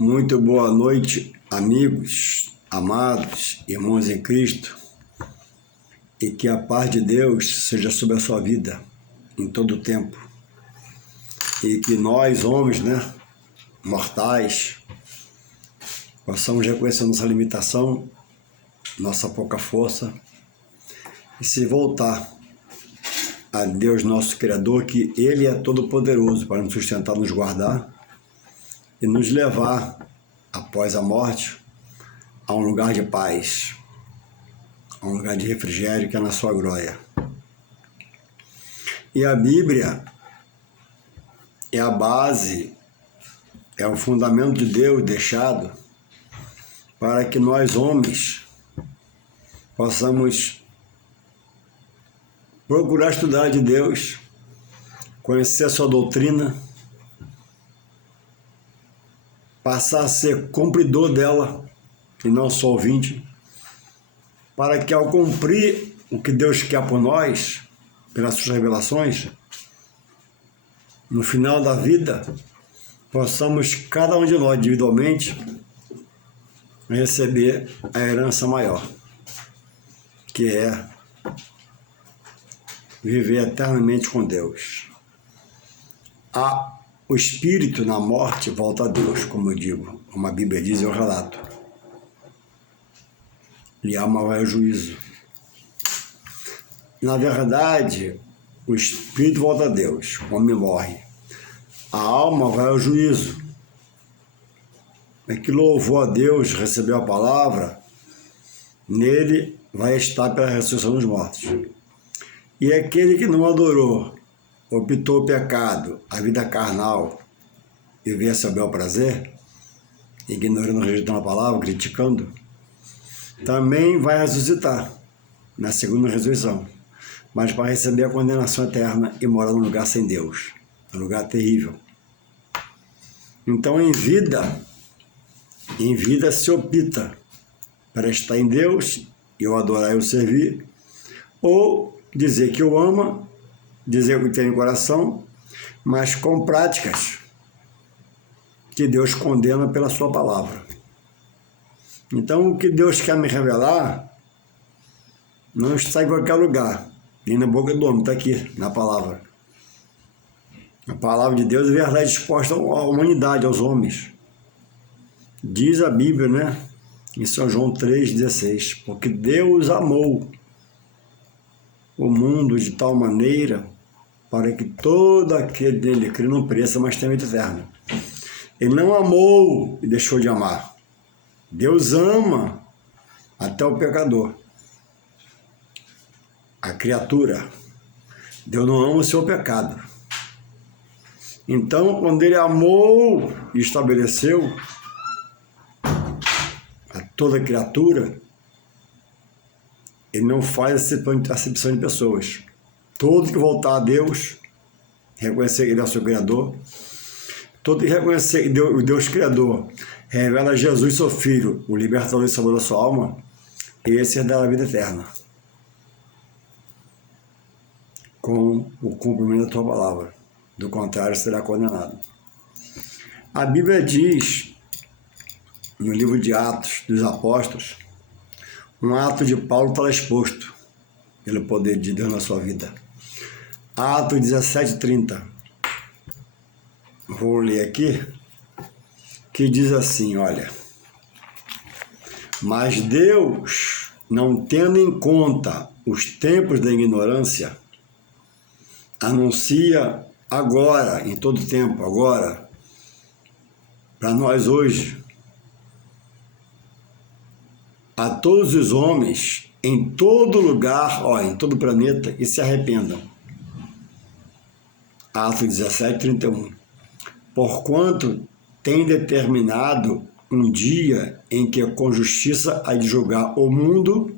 Muito boa noite, amigos, amados, irmãos em Cristo, e que a paz de Deus seja sobre a sua vida em todo o tempo. E que nós, homens, mortais, possamos reconhecer nossa limitação, nossa pouca força, e se voltar a Deus, nosso Criador, que Ele é todo-poderoso para nos sustentar, nos guardar e nos levar, após a morte, a um lugar de paz, a um lugar de refrigério que é na sua glória. E a Bíblia é a base, é o fundamento de Deus deixado para que nós, homens, possamos procurar estudar de Deus, conhecer a sua doutrina, passar a ser cumpridor dela e não só ouvinte, para que ao cumprir o que Deus quer por nós, pelas suas revelações, no final da vida, possamos, cada um de nós individualmente, receber a herança maior, que é viver eternamente com Deus. O espírito na morte volta a Deus, como eu digo, como a Bíblia diz, eu relato. E a alma vai ao juízo. Na verdade, o espírito volta a Deus, o homem morre. A alma vai ao juízo. É que louvou a Deus, recebeu a palavra, nele vai estar pela ressurreição dos mortos. E aquele que não adorou, optou o pecado, a vida carnal, e veio a seu bel prazer, ignorando, rejeitando a palavra, criticando, também vai ressuscitar na segunda ressurreição, mas para receber a condenação eterna e morar num lugar sem Deus, um lugar terrível. Então, em vida se opta para estar em Deus, eu adorar e eu servir, ou dizer que eu amo, dizer que tem no coração, mas com práticas que Deus condena pela sua palavra. Então, o que Deus quer me revelar não está em qualquer lugar, nem na boca do homem, está aqui, na palavra. A palavra de Deus é verdade exposta à humanidade, aos homens. Diz a Bíblia, em São João 3,16, porque Deus amou o mundo de tal maneira para que todo aquele dele crê não pereça, mas tenha vida eterna. Ele não amou e deixou de amar. Deus ama até o pecador, a criatura. Deus não ama o seu pecado. Então, quando ele amou e estabeleceu a toda criatura, ele não faz acepção de pessoas. Todo que voltar a Deus, reconhecer que Ele é o seu Criador, todo que reconhecer que o Deus Criador revela Jesus, seu Filho, o libertador e salvador da sua alma, esse herdará a vida eterna, com o cumprimento da tua palavra. Do contrário, será condenado. A Bíblia diz, no livro de Atos dos Apóstolos, um ato de Paulo está exposto pelo poder de Deus na sua vida. Atos 17:30. Vou ler aqui, que diz assim, olha. Mas Deus, não tendo em conta os tempos da ignorância, anuncia agora, em todo tempo, agora, para nós hoje, a todos os homens, em todo lugar, em todo o planeta, que se arrependam. Atos 17:31. Porquanto tem determinado um dia em que com justiça há de julgar o mundo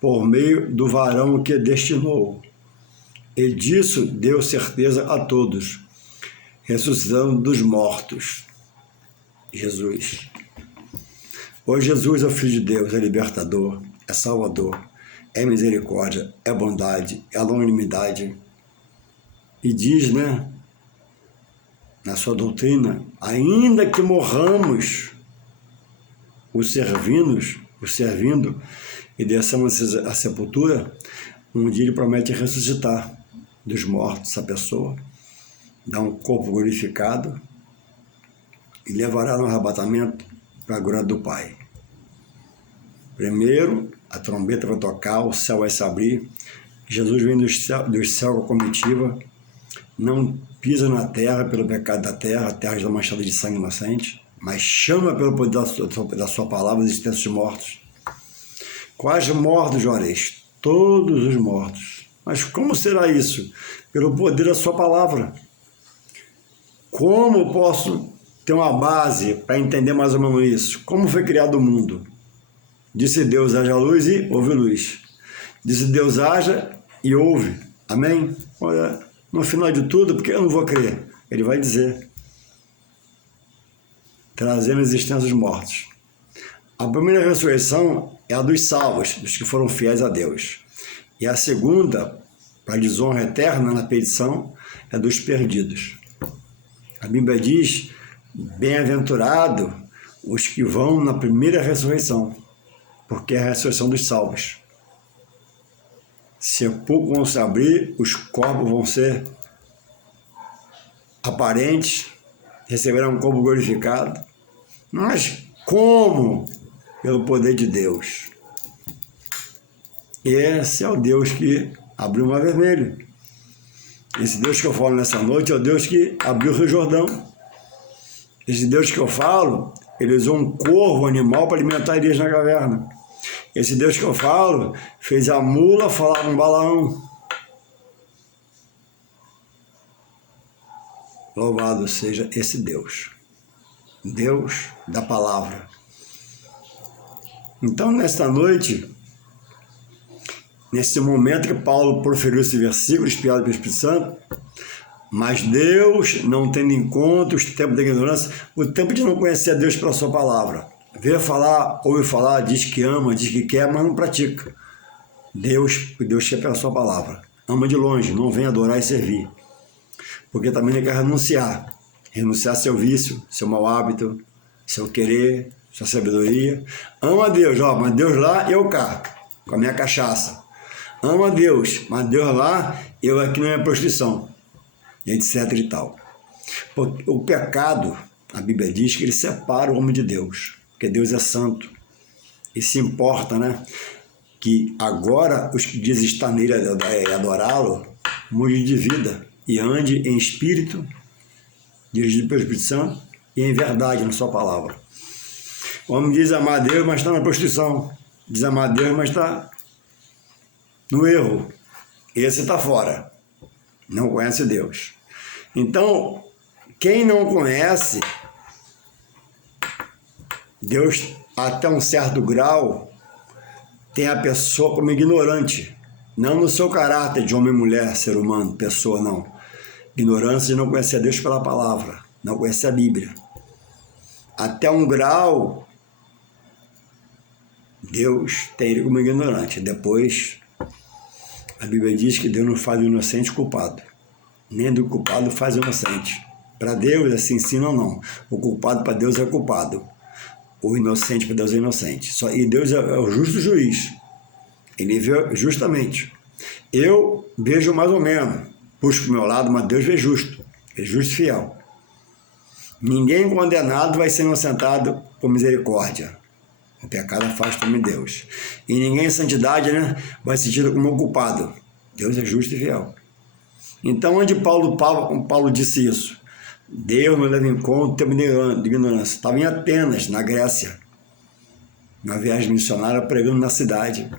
por meio do varão que destinou. E disso deu certeza a todos, ressuscitando dos mortos. Jesus. Pois Jesus é o Filho de Deus, é libertador, é salvador, é misericórdia, é bondade, é longanimidade. E diz, na sua doutrina, ainda que morramos o servindo e desçamos a sepultura, um dia ele promete ressuscitar dos mortos essa pessoa, dar um corpo glorificado e levará no arrebatamento para a glória do Pai. Primeiro, a trombeta vai tocar, o céu vai se abrir, Jesus vem do céu com a comitiva, não pisa na terra pelo pecado da terra, a terra está manchada de sangue inocente, mas chama pelo poder da sua palavra os existentes de mortos. Quais mortos, Juarez? Todos os mortos. Mas como será isso? Pelo poder da sua palavra. Como posso ter uma base para entender mais ou menos isso? Como foi criado o mundo? Disse Deus, haja luz e houve luz. Disse Deus, haja e houve. Amém? Olha, no final de tudo, porque eu não vou crer? Ele vai dizer. Trazendo a existência dos mortos. A primeira ressurreição é a dos salvos, dos que foram fiéis a Deus. E a segunda, para a desonra eterna na perdição, é dos perdidos. A Bíblia diz, bem-aventurado os que vão na primeira ressurreição, porque é a ressurreição dos salvos. Sepulcros vão se abrir, os corpos vão ser aparentes, receberão um corpo glorificado. Mas como? Pelo poder de Deus. Esse é o Deus que abriu o Mar Vermelho. Esse Deus que eu falo nessa noite é o Deus que abriu o Rio Jordão. Esse Deus que eu falo, ele usou um corvo animal para alimentar Elias na caverna. Esse Deus que eu falo fez a mula falar com Balaão. Louvado seja esse Deus. Deus da palavra. Então, nesta noite, nesse momento que Paulo proferiu esse versículo, inspirado pelo Espírito Santo, mas Deus, não tendo em conta os tempos da ignorância, o tempo de não conhecer a Deus pela sua palavra. Vê falar, ouve falar, diz que ama, diz que quer, mas não pratica. Deus quer pela sua palavra. Ama de longe, não vem adorar e servir. Porque também ele quer renunciar. Renunciar seu vício, seu mau hábito, seu querer, sua sabedoria. Ama a Deus, ó, mas Deus lá, eu cá, com a minha cachaça. Ama a Deus, mas Deus lá, eu aqui na minha prostituição, etc e tal. Porque o pecado, a Bíblia diz que ele separa o homem de Deus, porque Deus é santo. E se importa, né, que agora os que dizem estar nele e adorá-lo, mudem de vida e ande em espírito, dirigido pelo Espírito Santo, e em verdade na sua palavra. O homem diz amar a Deus, mas está na prostituição. Diz amar a Deus, mas está no erro. Esse está fora. Não conhece Deus. Então, quem não conhece Deus até um certo grau, tem a pessoa como ignorante. Não no seu caráter de homem, mulher, ser humano, pessoa, não. Ignorância de não conhecer a Deus pela palavra, não conhecer a Bíblia. Até um grau, Deus tem ele como ignorante. Depois, a Bíblia diz que Deus não faz o inocente culpado, nem do culpado faz o inocente. Para Deus, assim ensina ou não. O culpado para Deus é culpado. O inocente para Deus é inocente. E Deus é o justo juiz. Ele vê justamente. Eu vejo mais ou menos. Puxo para o meu lado, mas Deus vê justo. É justo e fiel. Ninguém condenado vai ser inocentado por misericórdia. O pecado afasta-me de Deus. E ninguém em santidade, né, vai ser tido como culpado. Deus é justo e fiel. Então, onde Paulo disse isso? Deus não leva em conta o tempo de ignorância. Estava em Atenas, na Grécia, na viagem missionária, pregando na cidade.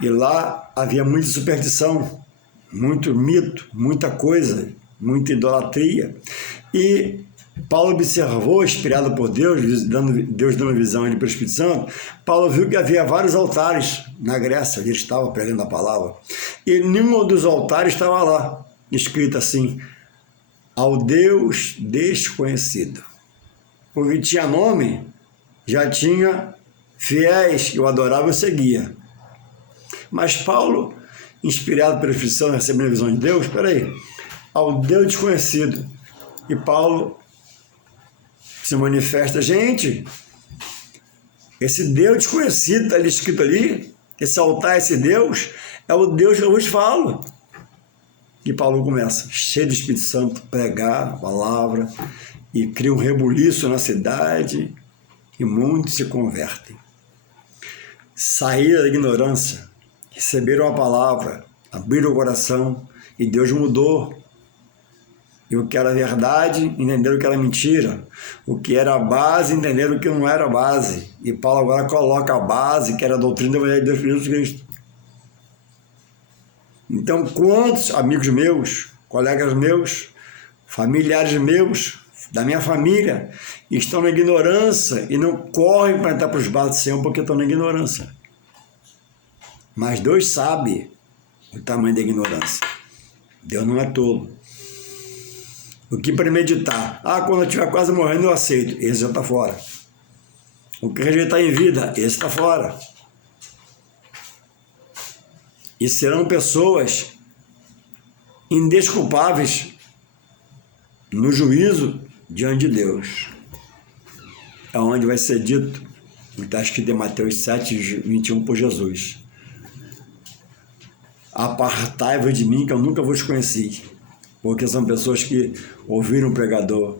E lá havia muita superstição, muito mito, muita coisa, muita idolatria. E Paulo observou, inspirado por Deus dando visão a ele pelo Espírito Santo, Paulo viu que havia vários altares na Grécia, onde ele estava pregando a palavra. E nenhum dos altares estava lá, escrito assim, ao Deus desconhecido. Porque tinha nome, já tinha fiéis que o adoravam e seguiam. Mas Paulo, inspirado pela Espírito Santo, recebendo a visão de Deus, ao Deus desconhecido, E Paulo se manifesta, gente, esse Deus desconhecido está ali escrito ali, esse altar, esse Deus, é o Deus que eu vos falo. E Paulo começa, cheio do Espírito Santo, pregar a palavra, e cria um rebuliço na cidade, e muitos se convertem. Saíram da ignorância, receberam a palavra, abriram o coração, e Deus mudou. E o que era verdade, entenderam o que era mentira. O que era base, entenderam o que não era base. E Paulo agora coloca a base, que era a doutrina do Evangelho de Jesus Cristo. Então, quantos amigos meus, colegas meus, familiares meus, da minha família, estão na ignorância e não correm para entrar para os braços do Senhor porque estão na ignorância. Mas Deus sabe o tamanho da ignorância. Deus não é tolo. O que premeditar? Quando eu estiver quase morrendo eu aceito. Esse já está fora. O que rejeitar em vida? Esse está fora. E serão pessoas indesculpáveis no juízo diante de Deus. É onde vai ser dito, o que está escrito em Mateus 7:21 por Jesus. Apartai-vos de mim, que eu nunca vos conheci. Porque são pessoas que ouviram o pregador,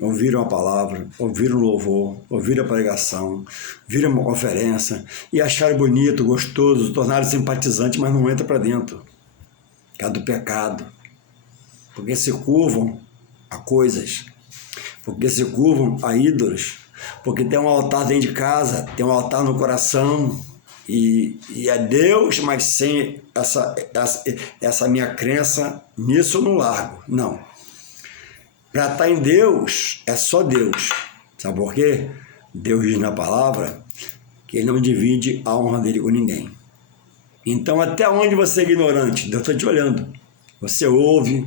ouviram a palavra, ouviram o louvor, ouviram a pregação, viram uma conferência e acharam bonito, gostoso, tornaram simpatizante, mas não entra para dentro. Por causa do pecado. Porque se curvam a coisas, porque se curvam a ídolos, porque tem um altar dentro de casa, tem um altar no coração, e é Deus, mas sem essa minha crença, nisso eu não largo, não. Para estar em Deus, é só Deus. Sabe por quê? Deus diz na palavra que Ele não divide a honra dele com ninguém. Então, até onde você é ignorante? Deus está te olhando. Você ouve,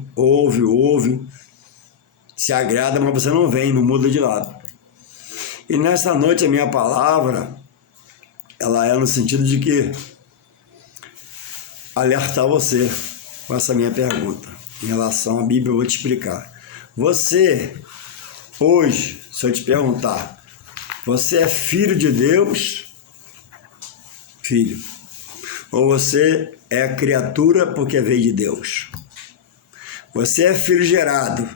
se agrada, mas você não vem, não muda de lado. E nessa noite a minha palavra, ela é no sentido de que alertar você com essa minha pergunta. Em relação à Bíblia, eu vou te explicar. Você, hoje, se eu te perguntar, você é filho de Deus? Filho. Ou você é criatura porque veio de Deus? Você é filho gerado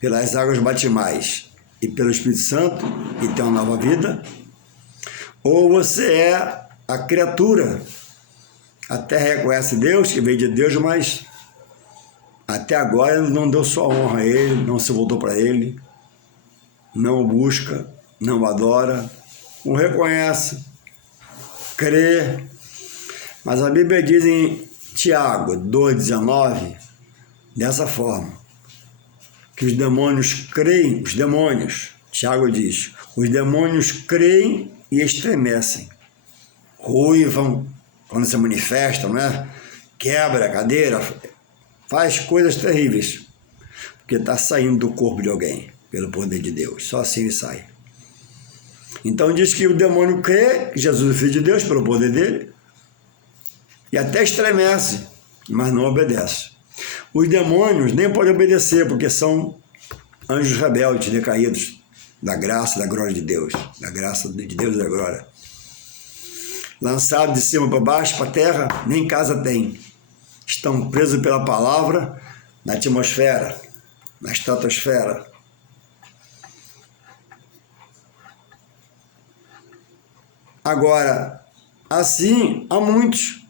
pelas águas batismais e pelo Espírito Santo e tem uma nova vida? Ou você é a criatura, até reconhece Deus, que veio de Deus, mas até agora não deu sua honra a Ele, não se voltou para Ele, não o busca, não o adora, o reconhece, crê. Mas a Bíblia diz em Tiago 2,19, dessa forma, que os demônios creem, Tiago diz, os demônios creem e estremecem, ruivam quando se manifestam, né? Quebra a cadeira, faz coisas terríveis, porque está saindo do corpo de alguém, pelo poder de Deus, só assim ele sai. Então diz que o demônio crê que Jesus é filho de Deus, pelo poder dele, e até estremece, mas não obedece. Os demônios nem podem obedecer, porque são anjos rebeldes, decaídos, da graça, da glória de Deus, da graça de Deus e da glória. Lançados de cima para baixo, para a terra, nem casa tem. Estão presos pela palavra na atmosfera, na estratosfera. Agora, assim, há muitos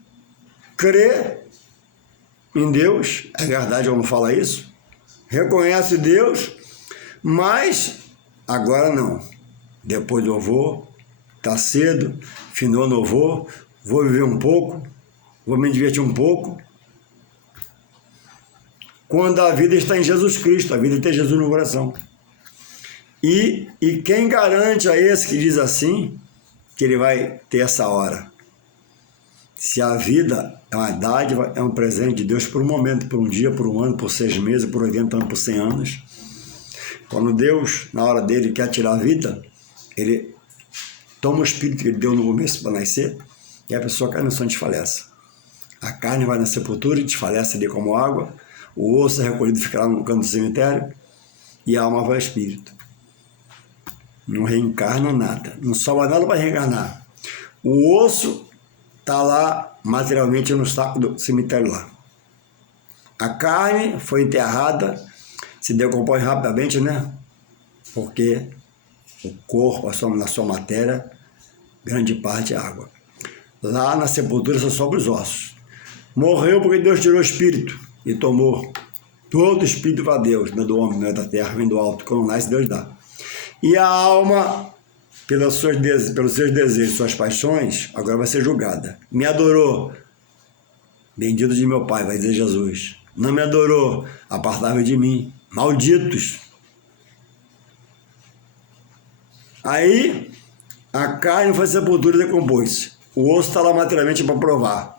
crê em Deus, é verdade, eu não falo isso, reconhece Deus, mas agora não. Depois eu vou, tá cedo, finou, não vou viver um pouco, vou me divertir um pouco. Quando a vida está em Jesus Cristo, a vida tem Jesus no coração. E quem garante a esse que diz assim, que ele vai ter essa hora? Se a vida é uma dádiva, é um presente de Deus por um momento, por um dia, por um ano, por 6 meses, por 80 anos, por 100 anos. Quando Deus, na hora dele, quer tirar a vida, ele toma o espírito que ele deu no começo para nascer, e a pessoa cai no sono e desfalece. A carne vai na sepultura e desfalece ali como água, o osso é recolhido e fica lá no canto do cemitério, e a alma vai ao espírito. Não reencarna nada, não sobra nada para reencarnar. O osso está lá materialmente no saco do cemitério lá. A carne foi enterrada, se decompõe rapidamente, né? Porque o corpo, na sua matéria, grande parte é água. Lá na sepultura só sobra os ossos. Morreu porque Deus tirou o espírito e tomou todo o espírito para Deus, não é do homem, não é da terra, vem do alto. Quando nasce, Deus dá. E a alma, pelos seus desejos, suas paixões, agora vai ser julgada. Me adorou, bendito de meu Pai, vai dizer Jesus. Não me adorou, apartai-vos de mim, malditos. Aí, a carne foi sepultura e decompôs. O osso está lá materialmente para provar.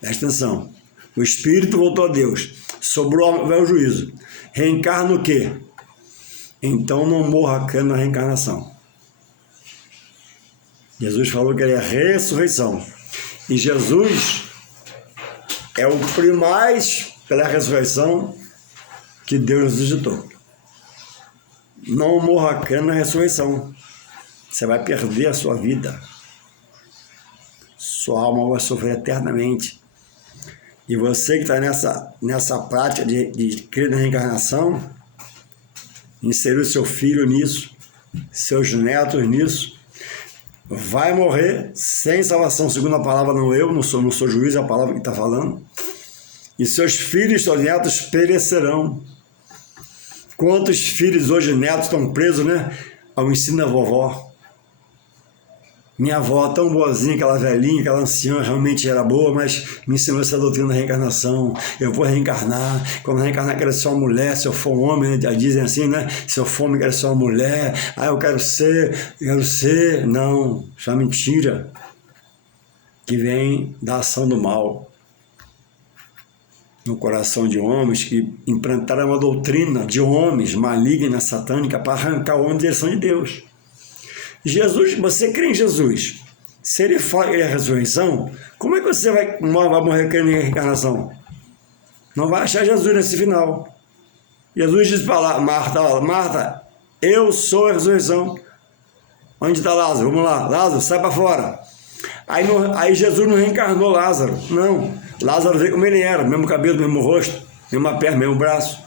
Presta atenção. O espírito voltou a Deus. Sobrou vai o juízo. Reencarna o quê? Então não morra crendo na reencarnação. Jesus falou que ele é a ressurreição. E Jesus é o primaz pela ressurreição que Deus nos digitou. Não morra crendo na ressurreição. Você vai perder a sua vida. Sua alma vai sofrer eternamente. E você que está nessa prática de crer na reencarnação, inseriu seu filho nisso, seus netos nisso, vai morrer sem salvação, segundo a palavra, não sou juiz, é a palavra que está falando. E seus filhos, seus netos perecerão. Quantos filhos hoje, netos, estão presos, né, ao ensino da vovó? Minha avó, tão boazinha, aquela velhinha, aquela anciã, realmente era boa, mas me ensinou essa doutrina da reencarnação. Eu vou reencarnar. Quando reencarnar, quero ser uma mulher. Se eu for um homem, né? Já dizem assim, né? Se eu for homem, quero ser uma mulher. Ah, eu quero ser. Não, isso é mentira. Que vem da ação do mal no coração de homens que implantaram uma doutrina de homens maligna, satânica, para arrancar o homem da direção de Deus. Jesus, você crê em Jesus? Se ele fala que ele é a ressurreição, como é que você vai morrer crendo em reencarnação? Não vai achar Jesus nesse final. Jesus disse para Marta, eu sou a ressurreição. Onde está Lázaro? Vamos lá, Lázaro, sai para fora. Aí Jesus não reencarnou Lázaro, não. Lázaro veio como ele era, mesmo cabelo, mesmo rosto, mesma perna, mesmo braço.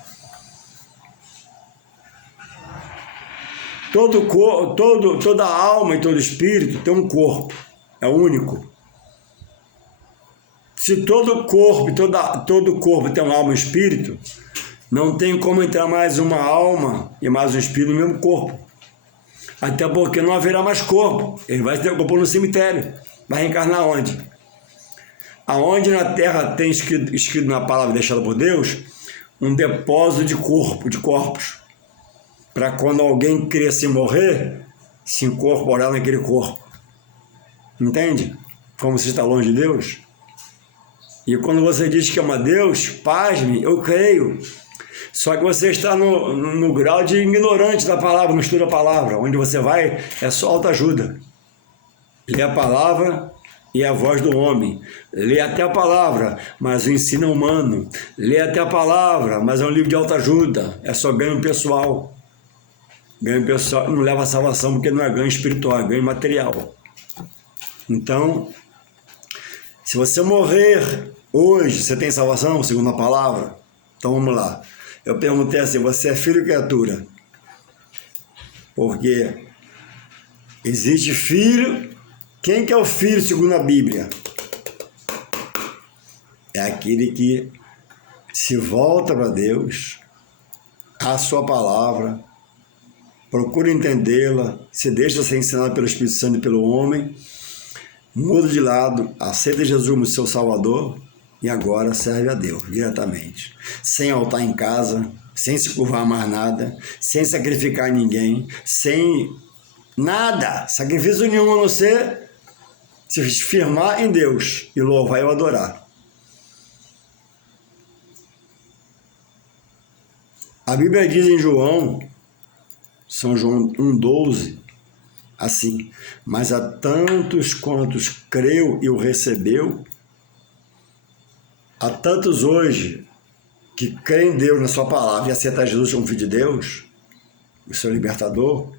Toda alma e todo espírito tem um corpo, é único. Se todo corpo tem uma alma e um espírito, não tem como entrar mais uma alma e mais um espírito no mesmo corpo. Até porque não haverá mais corpo, ele vai se decompor no cemitério. Vai reencarnar onde? Aonde na terra tem escrito na palavra deixada por Deus, um depósito de corpos. Para quando alguém cresça e morrer, se incorporar naquele corpo. Entende? Como você está longe de Deus. E quando você diz que ama Deus, pasme, eu creio. Só que você está no grau de ignorante da palavra, não estuda a palavra. Onde você vai é só autoajuda. Lê a palavra e a voz do homem. Lê até a palavra, mas o ensino é humano. Lê até a palavra, mas é um livro de autoajuda. É só ganho pessoal. Ganho pessoal não leva a salvação, porque não é ganho espiritual, é ganho material. Então, se você morrer hoje, você tem salvação, segundo a palavra? Então vamos lá. Eu perguntei assim, você é filho ou criatura? Porque existe filho. Quem que é o filho segundo a Bíblia? É aquele que se volta para Deus, a sua palavra, procura entendê-la, se deixa ser ensinado pelo Espírito Santo e pelo homem, muda de lado, aceita Jesus como seu Salvador e agora serve a Deus diretamente. Sem altar em casa, sem se curvar mais nada, sem sacrificar ninguém, sem nada, sacrifício nenhum, a não ser se firmar em Deus e louvar e o adorar. A Bíblia diz em São João 1,12, assim, mas a tantos quantos creu e o recebeu, a tantos hoje que crê em Deus, na sua palavra, e aceitar Jesus como Filho de Deus, o seu libertador,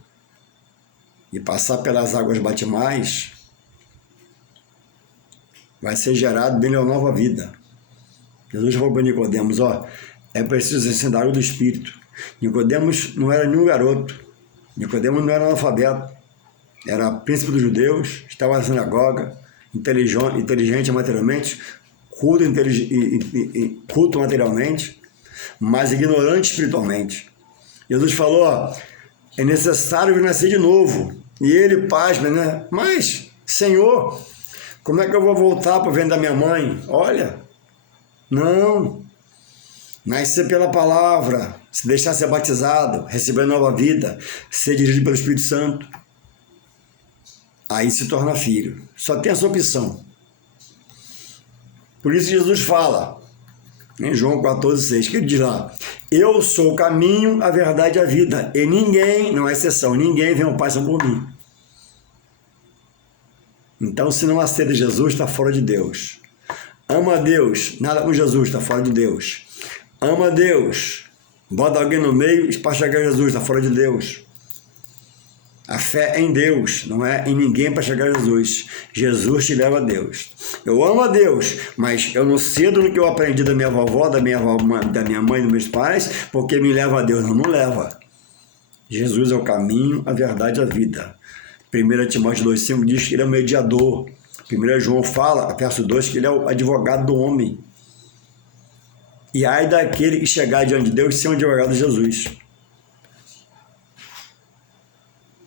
e passar pelas águas batimais, vai ser gerado nele uma nova vida. Jesus falou para Nicodemos, é preciso ensinar água do Espírito. Nicodemos não era nenhum garoto, Nicodemos não era analfabeto, era príncipe dos judeus, estava na sinagoga, inteligente materialmente, culto materialmente, mas ignorante espiritualmente. Jesus falou, é necessário nascer de novo. E ele, pasma, né? Mas, Senhor, como é que eu vou voltar para o ventre da minha mãe? Olha, não. Nascer pela palavra, se deixar ser batizado, receber nova vida, ser dirigido pelo Espírito Santo. Aí se torna filho. Só tem essa opção. Por isso Jesus fala, em João 14,6, que ele diz lá, eu sou o caminho, a verdade e a vida, e ninguém, não é exceção, ninguém vem ao Pai senão por mim. Então, se não aceita Jesus, está fora de Deus. Ama a Deus, nada com Jesus, está fora de Deus. Ama a Deus, bota alguém no meio para chegar a Jesus, está fora de Deus. A fé é em Deus, não é em ninguém para chegar a Jesus. Jesus te leva a Deus. Eu amo a Deus, mas eu não cedo no que eu aprendi da minha vovó, da minha mãe, dos meus pais, porque me leva a Deus. Não leva. Jesus é o caminho, a verdade e a vida. 1 Timóteo 2,5 diz que ele é o mediador. 1 João fala, verso 2, que ele é o advogado do homem. E ai daquele que chegar diante de Deus ser um advogado de Jesus.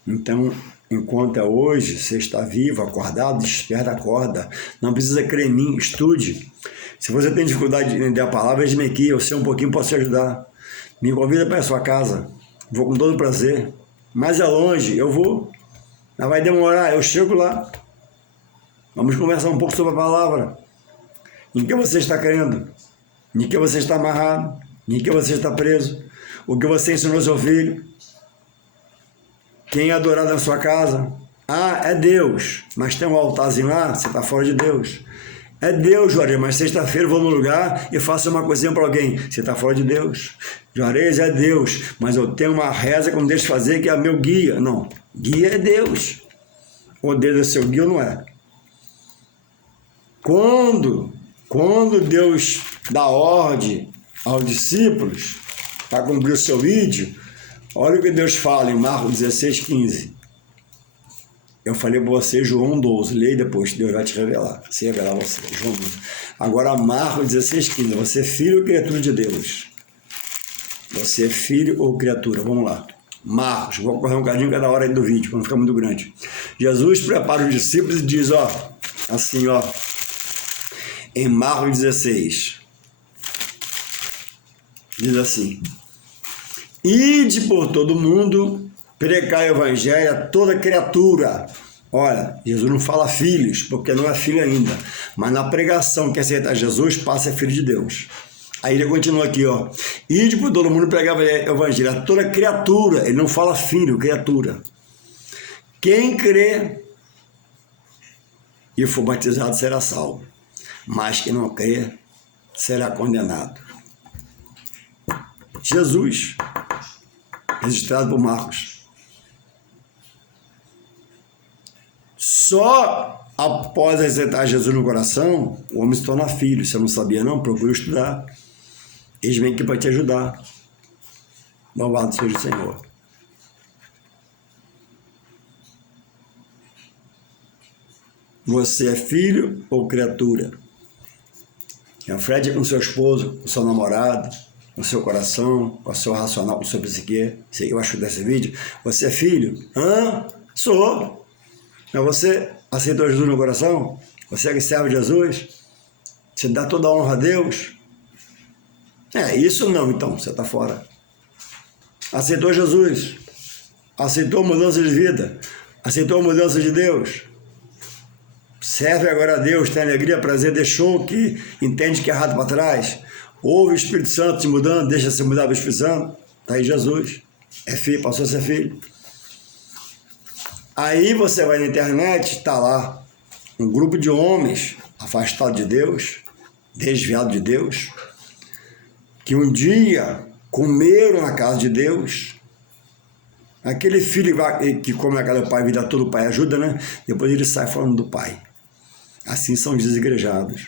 Então, enquanto é hoje, você está vivo, acordado, desperta, acorda. Não precisa crer em mim, estude. Se você tem dificuldade de entender a palavra, veja-me aqui, eu sei um pouquinho, posso te ajudar. Me convida para a sua casa, vou com todo prazer. Mas é longe, eu vou. Mas vai demorar, eu chego lá. Vamos conversar um pouco sobre a palavra. Em que você está crendo? Em que você está amarrado? Em que você está preso? O que você ensinou ao seu filho? Quem é adorado na sua casa? Ah, é Deus. Mas tem um altarzinho lá, você está fora de Deus. É Deus, Juarez, mas sexta-feira eu vou no lugar e faço uma coisinha para alguém. Você está fora de Deus. Juarez, é Deus, mas eu tenho uma reza que eu não deixo fazer, que é meu guia. Não, guia é Deus. Ou Deus é seu guia ou não é? Quando Deus dá ordem aos discípulos para cumprir o seu vídeo, olha o que Deus fala em Marcos 16,15. Eu falei para você, João 12, leia depois, Deus vai te revelar, se revelar a você, João 12. Agora, Marcos 16,15, você é filho ou criatura de Deus? Você é filho ou criatura? Vamos lá. Marcos, vou correr um cadinho cada hora aí do vídeo, para não ficar muito grande. Jesus prepara os discípulos e diz, assim, em Marcos 16, diz assim, ide por todo mundo, pregai o evangelho a toda criatura. Olha, Jesus não fala filhos, porque não é filho ainda, mas na pregação que aceitar Jesus, passa a ser filho de Deus. Aí ele continua aqui, ide por todo mundo, pregai o evangelho a toda criatura. Ele não fala filho, criatura. Quem crê e for batizado será salvo, mas quem não crê será condenado. Jesus, registrado por Marcos. Só após aceitar Jesus no coração, o homem se torna filho. Se eu não sabia não, procure estudar. Eles vêm aqui para te ajudar. Louvado seja o Senhor. Você é filho ou criatura? Reflete com seu esposo, com seu namorado, com seu coração, com o seu racional, com o seu psique. Eu acho desse vídeo. Você é filho? Sou. Mas você aceitou Jesus no coração? Você que serve Jesus? Você dá toda a honra a Deus? Isso não, então, você está fora. Aceitou Jesus? Aceitou a mudança de vida? Aceitou a mudança de Deus? Serve agora a Deus, tem alegria, prazer, deixou o que entende que é errado para trás? Ouve o Espírito Santo te mudando, deixa-se mudar pelo Espírito Santo. Está aí Jesus. É filho, passou a ser filho. Aí você vai na internet, está lá um grupo de homens afastados de Deus, desviados de Deus, que um dia comeram na casa de Deus. Aquele filho que come na casa do pai, a vida toda o pai ajuda, né? Depois ele sai falando do pai. Assim são os desigrejados.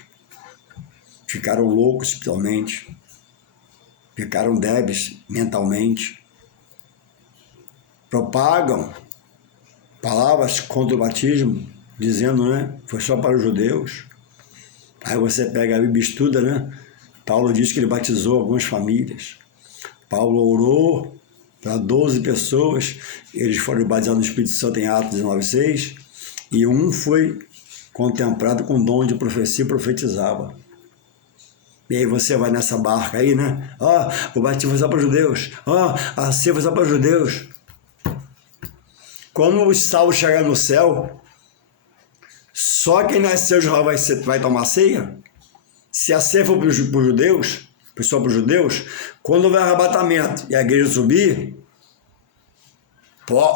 Ficaram loucos espiritualmente. Ficaram débeis mentalmente. Propagam palavras contra o batismo, dizendo, né? Foi só para os judeus. Aí você pega a Bíblia e estuda, né? Paulo diz que ele batizou algumas famílias. Paulo orou para 12 pessoas, eles foram batizados no Espírito Santo em Atos 19:6, e um foi contemplado com dom de profecia e profetizava. E aí você vai nessa barca aí, né? O batismo foi só para os judeus. A ceia foi só para os judeus. Quando os salvos chegarem no céu, só quem nasceu de Israel vai tomar ceia? Se a ceia for para os judeus, só para os judeus, quando houver arrebatamento e a igreja subir,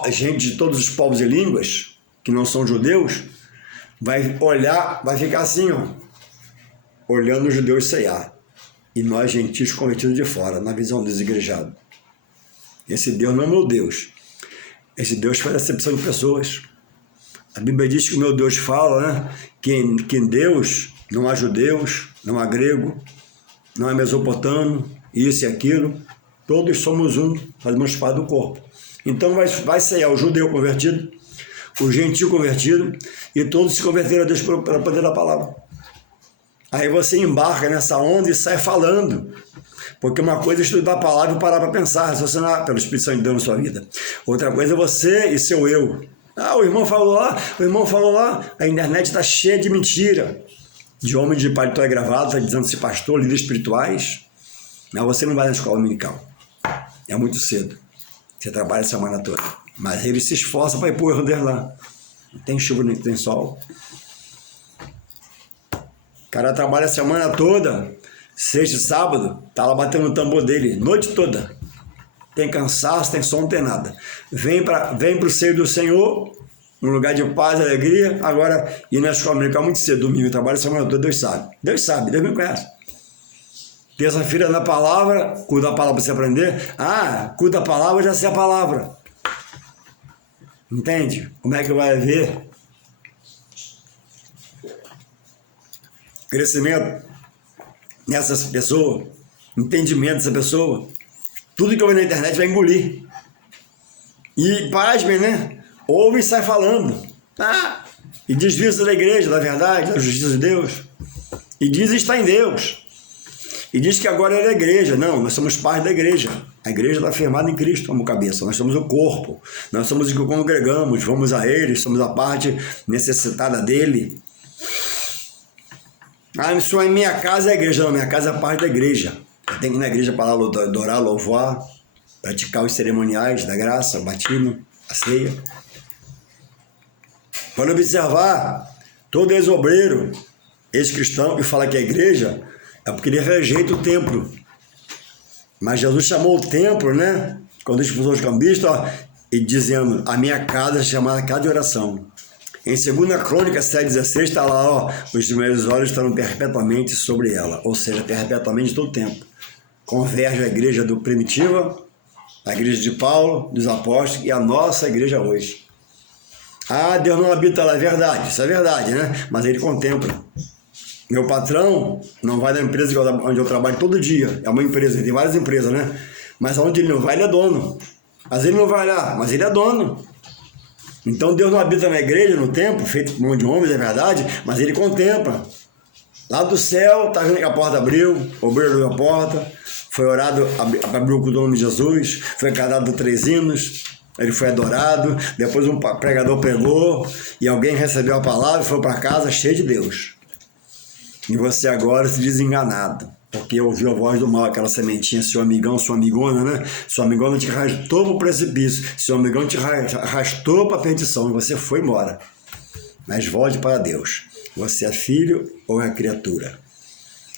gente de todos os povos e línguas, que não são judeus, vai olhar, vai ficar assim, olhando os judeus ceiar. E nós, gentios, convertidos de fora, na visão dos igrejados. Esse Deus não é meu Deus. Esse Deus faz acepção de pessoas. A Bíblia diz que o meu Deus fala, né? Que em Deus não há judeus, não há grego, não há mesopotâmio, isso e aquilo. Todos somos um, fazemos parte do corpo. Então vai ceiar o judeu convertido, o gentil convertido, e todos se converteram a Deus pelo poder da palavra. Aí você embarca nessa onda e sai falando. Porque uma coisa é estudar a palavra e parar para pensar, raciocinar pelo Espírito Santo de Deus na sua vida. Outra coisa é você e seu eu. O irmão falou lá, a internet está cheia de mentira. De homem de paletó e gravata, tá dizendo-se pastor, líderes espirituais. Mas você não vai na escola dominical. É muito cedo. Você trabalha a semana toda. Mas ele se esforça para ir pro erro dele lá. Não tem chuva, nem tem sol. O cara trabalha a semana toda, sexta e sábado, tá lá batendo no tambor dele, noite toda. Tem cansaço, tem som, não tem nada. Vem pro seio do Senhor, um lugar de paz e alegria. Agora, ir na escola dominical muito cedo, domingo, trabalha a semana toda, Deus sabe. Deus me conhece. Terça-feira na palavra, cuida da palavra para você aprender. Cuida da palavra, já sei a palavra. Entende? Como é que vai ver crescimento nessa pessoa, entendimento dessa pessoa? Tudo que eu vejo na internet vai engolir. E pasmem, né? Ouve e sai falando. E desvia-se da igreja, da verdade, da justiça de Deus. E diz estar em Deus. E diz que agora ele é igreja. Não, nós somos parte da igreja. A igreja está firmada em Cristo como cabeça. Nós somos o corpo. Nós somos os que congregamos. Vamos a ele. Somos a parte necessitada dele. Isso em minha casa é a igreja. Não, minha casa é a parte da igreja. Eu tenho que ir na igreja para adorar, louvar, praticar os cerimoniais da graça, o batismo, a ceia. Quando observar todo ex-obreiro, ex-cristão, que fala que é igreja, é porque ele rejeita o templo. Mas Jesus chamou o templo, né? Quando expulsou os cambistas, e dizendo, a minha casa é chamada casa de oração. Em 2 Crônicas 7,16 está lá, os meus olhos estão perpetuamente sobre ela. Ou seja, perpetuamente todo o tempo. Converge a igreja do primitiva, a igreja de Paulo, dos apóstolos, e a nossa igreja hoje. Deus não habita lá, é verdade, isso é verdade, né? Mas ele contempla. Meu patrão não vai na empresa onde eu trabalho todo dia. É uma empresa, tem várias empresas, né? Mas onde ele não vai, ele é dono. Mas ele não vai lá, mas ele é dono. Então Deus não habita na igreja, no templo, feito por mão de homens, é verdade, mas ele contempla. Lá do céu, tá vendo que a porta abriu, o obreiro abriu a porta, foi orado, abriu com o nome de Jesus, foi cantado 3 hinos, ele foi adorado, depois um pregador pregou, e alguém recebeu a palavra e foi para casa cheio de Deus. E você agora se diz enganado, porque ouviu a voz do mal, aquela sementinha, seu amigão, sua amigona, né? Sua amigona te arrastou para o precipício, seu amigão te arrastou para a perdição, e você foi embora. Mas volte para Deus. Você é filho ou é criatura?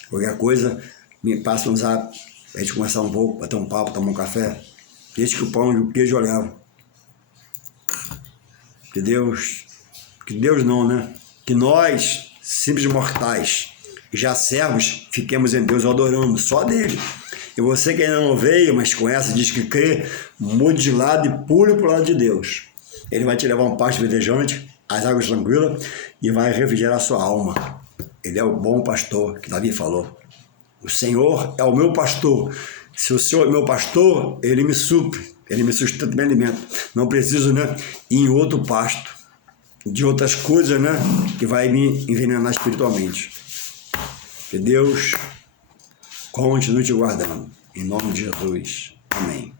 Qualquer coisa, me passa um zap, a gente conversar um pouco, bater um papo, tomar um café. Deixa que o pão e o queijo eu levo. Que Deus não, né? Que nós, simples mortais, já servos, fiquemos em Deus adorando, só dele. E você que ainda não veio, mas conhece, diz que crê, mude de lado e pule para o lado de Deus. Ele vai te levar um pasto verdejante, as águas tranquilas, e vai refrigerar a sua alma. Ele é o bom pastor, que Davi falou. O Senhor é o meu pastor. Se o Senhor é meu pastor, Ele me supre, Ele me sustenta, me alimenta. Não preciso, né, ir em outro pasto, de outras coisas, né, que vai me envenenar espiritualmente. Que Deus continue te guardando. Em nome de Jesus. Amém.